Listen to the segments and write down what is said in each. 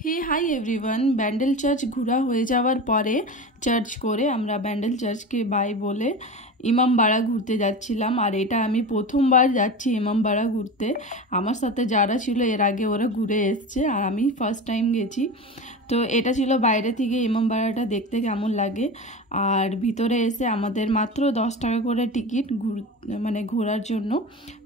হে hi everyone, Bandel church ঘোরা হয়ে যাওয়ার পরে চার্চ করে আমরা ব্যান্ডেল চার্চকে বাই বলে ইমামবাড়া ঘুরতে যাচ্ছিলাম। আর এটা আমি প্রথমবার যাচ্ছি ইমামবাড়া ঘুরতে। আমার সাথে যারা ছিল এর আগে ওরা ঘুরে এসছে আর আমি ফার্স্ট টাইম গেছি। তো এটা ছিল বাইরে থেকে ইমামবাড়াটা দেখতে কেমন লাগে। আর ভিতরে এসে আমাদের মাত্র 10 টাকা করে টিকিট ঘোরার জন্য।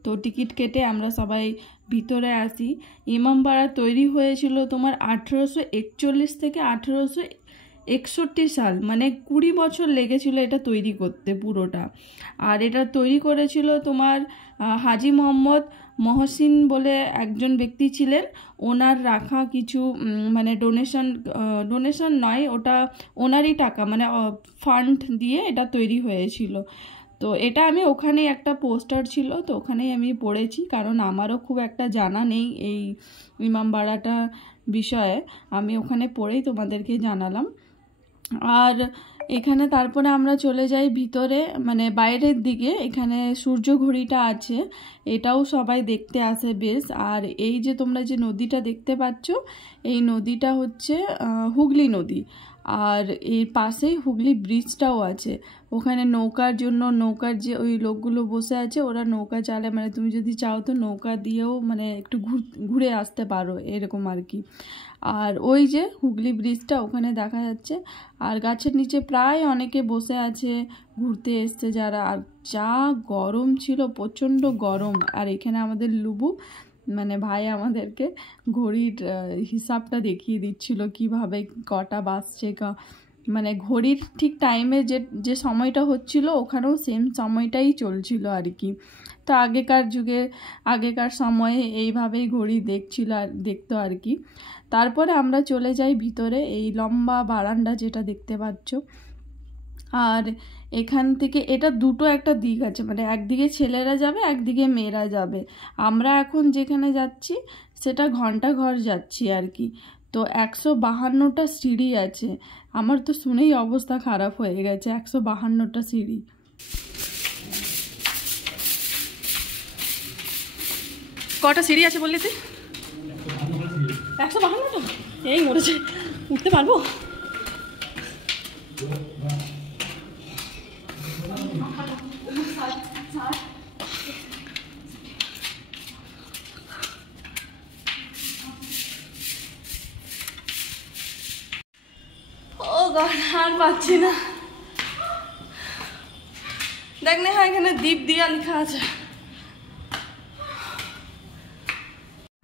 তো টিকিট কেটে আমরা সবাই ভিতরে আসি। ইমামবাড়া তৈরি হয়েছিল তোমার 1841 থেকে 1861 সাল, মানে 20 বছর লেগেছিল এটা তৈরি করতে পুরোটা। আর এটা তৈরি করেছিল তোমার হাজি মোহাম্মদ মহসিন বলে একজন ব্যক্তি ছিলেন। ওনার রাখা কিছু ডোনেশন নয়, ওটা ওনারই টাকা, মানে ফান্ড দিয়ে এটা তৈরি হয়েছিল। তো এটা আমি ওখানে একটা পোস্টার ছিল, তো ওখানেই আমি পড়েছি, কারণ আমারও খুব একটা জানা নেই এই ইমামবাড়াটা বিষয়ে। আমি ওখানে পড়েই তোমাদেরকে জানালাম। আর এখানে তারপরে আমরা চলে যাই ভিতরে, মানে বাইরের দিকে। এখানে সূর্য ঘড়িটা আছে, এটাও সবাই দেখতে আসে বেশ। আর এই যে তোমরা যে নদীটা দেখতে পাচ্ছ, এই নদীটা হচ্ছে হুগলি নদী। আর এর পাশেই হুগলি ব্রিজটাও আছে। ওখানে নৌকার জন্য, নৌকার যে ওই লোকগুলো বসে আছে ওরা নৌকা চালে, মানে তুমি যদি চাও তো নৌকা দিয়েও মানে একটু ঘুরে আসতে পারো এরকম আর কি। আর ওই যে হুগলি ব্রিজটা ওখানে দেখা যাচ্ছে। আর গাছের নিচে প্রায় অনেকে বসে আছে, ঘুরতে এসছে যারা। আর যা গরম ছিল, প্রচণ্ড গরম। আর এখানে আমাদের লুবু মানে ভাই আমাদেরকে ঘড়ির হিসাবটা দেখিয়ে দিচ্ছিল কিভাবে কটা বাজছে। মানে ঘড়ির ঠিক টাইমে যে সময়টা হচ্ছিল ওখানেও সেম সময়টাই চলছিল আর কি। তো আগেকার সময়ে এইভাবেই ঘড়ি দেখতো আর কি। তারপরে আমরা চলে যাই ভিতরে, এই লম্বা বারান্দা যেটা দেখতে পাচ্ছ। আর এখান থেকে এটা দুটো একটা দিক আছে, মানে একদিকে ছেলেরা যাবে, একদিকে মেয়েরা যাবে। আমরা এখন যেখানে যাচ্ছি সেটা ঘন্টাঘর যাচ্ছি আর কি। তো 152টা সিঁড়ি আছে। আমার তো শুনেই অবস্থা খারাপ হয়ে গেছে, 152টা সিঁড়ি। কটা সিঁড়ি আছে বললি তুই? 152টা? এই মরেছে, উঠতে পারবো? আর পাচ্ছি না। দেখ না, এখানে দীপ দিয়া লেখা আছে।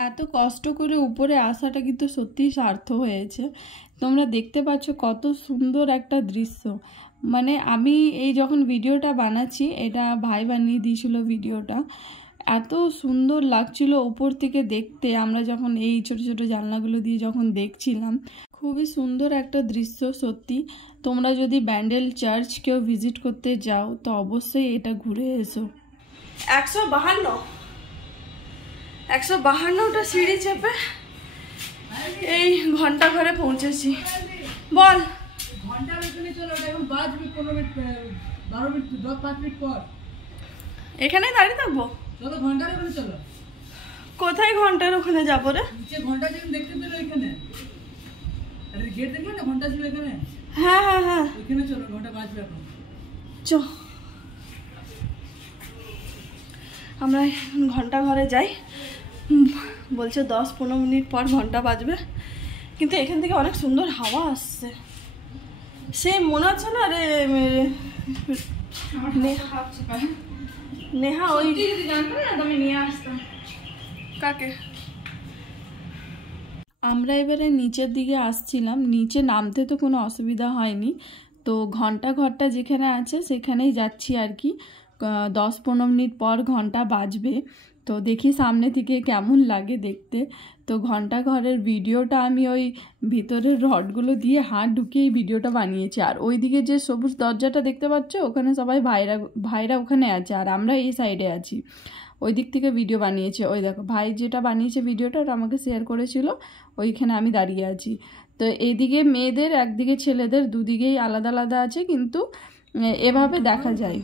এত কষ্ট করে উপরে আসাটা কিন্তু সত্যিই সার্থক হয়েছে। তোমরা দেখতে পাচ্ছ কত সুন্দর একটা দৃশ্য। মানে আমি এই যখন ভিডিওটা বানাচ্ছি, এটা ভাই বানিয়ে দিয়েছিল ভিডিওটা। এত সুন্দর লাগছিল উপর থেকে দেখতে। আমরা যখন এই ছোট ছোট জানলাগুলো দিয়ে যখন দেখছিলাম, খুবই সুন্দর একটা দৃশ্য সত্যি। তোমরা যদি ব্যান্ডেল চার্চ কেউ ভিজিট করতে যাও তো অবশ্যই এটা ঘুরে এসো। 152টা সিঁড়ি চেপে এই ঘন্টা ঘরে পৌঁছেছি। বল। এখানে দাঁড়িয়ে থাকবো? কোথায় ঘন্টার ওখানে যাবো রে? হ্যাঁ হ্যাঁ হ্যাঁ, চ আমরা ঘন্টা ঘরে যাই। বলছে 10-15 মিনিট পর ঘন্টা বাজবে, কিন্তু এখান থেকে অনেক সুন্দর হাওয়া আসছে। সে মনে হচ্ছে না রে নেহা, ওই আমি নিয়ে আসতাম কাকে। আমরা এবারে নিচের দিকে আসছিলাম, নিচে নামতে তো কোনো অসুবিধা হয়নি। তো ঘন্টা ঘরটা যেখানে আছে সেখানেই যাচ্ছি আর কি। 10-15 মিনিট পর ঘন্টা বাজবে, তো দেখি সামনে থেকে কেমন লাগে দেখতে। তো ঘন্টা ঘরের ভিডিওটা আমি ওই ভিতরের রডগুলো দিয়ে হাত ঢুকিয়ে এই ভিডিওটা বানিয়েছি। আর ওইদিকে যে সবুজ দরজাটা দেখতে পাচ্ছ, ওখানে সবাই ভাইরা ওখানে আছে আর আমরা এই সাইডে আছি। ওই দিক থেকে ভিডিও বানিয়েছে। ওই দেখো ভাই যেটা বানিয়েছে ভিডিওটা, ওটা আমাকে শেয়ার করেছিল। ওইখানে আমি দাঁড়িয়ে আছি। তো এইদিকে মেয়েদের, একদিকে ছেলেদের, দুদিকেই আলাদা আলাদা আছে, কিন্তু এভাবে দেখা যায়।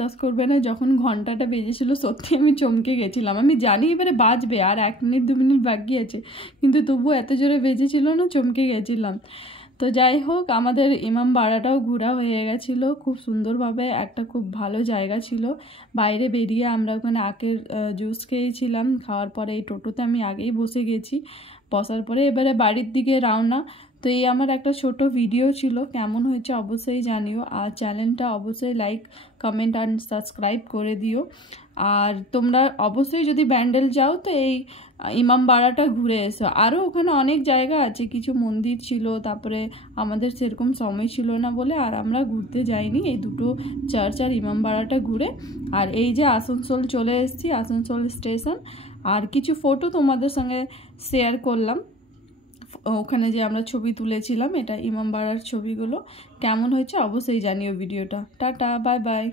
বিশ্বাস করবে না, যখন ঘন্টাটা বেজেছিল সত্যি আমি চমকে গেছিলাম। আমি জানি এবারে বাজবে, আর 1 মিনিট 2 মিনিট বাকি আছে, কিন্তু তবুও এত জোরে বেজেছিল না, চমকে গেছিলাম। তো যাই হোক, আমাদের ইমামবাড়াটাও ঘোরা হয়ে গেছিলো খুব সুন্দরভাবে। একটা খুব ভালো জায়গা ছিল। বাইরে বেরিয়ে আমরা ওখানে আখের জুস খেয়েছিলাম। খাওয়ার পরে এই টোটোতে আমি আগেই বসে গেছি। বসার পরে এবারে বাড়ির দিকে রওনা। তো এই আমার একটা ছোট ভিডিও ছিল, কেমন হয়েছে অবশ্যই জানিও। আর চ্যানেলটা অবশ্যই লাইক, কমেন্ট অ্যান্ড সাবস্ক্রাইব করে দিও। আর তোমরা অবশ্যই যদি ব্যান্ডেল যাও তো এই ইমামবাড়াটা ঘুরে এসো। আরও ওখানে অনেক জায়গা আছে, কিছু মন্দির ছিল, তারপরে আমাদের সেরকম সময় ছিল না বলে আর আমরা ঘুরতে যাইনি। এই দুটো চার্চ আর ইমামবাড়াটা ঘুরে, আর এই যে আসানসোল চলে এসেছি, আসানসোল স্টেশন। আর কিছু ফটো তোমাদের সঙ্গে শেয়ার করলাম, ওখানে যে আমরা ছবি তুলেছিলাম, এটা ইমামবাড়ার ছবিগুলো। কেমন হয়েছে অবশ্যই জানিও ভিডিওটা। Tata, bye bye.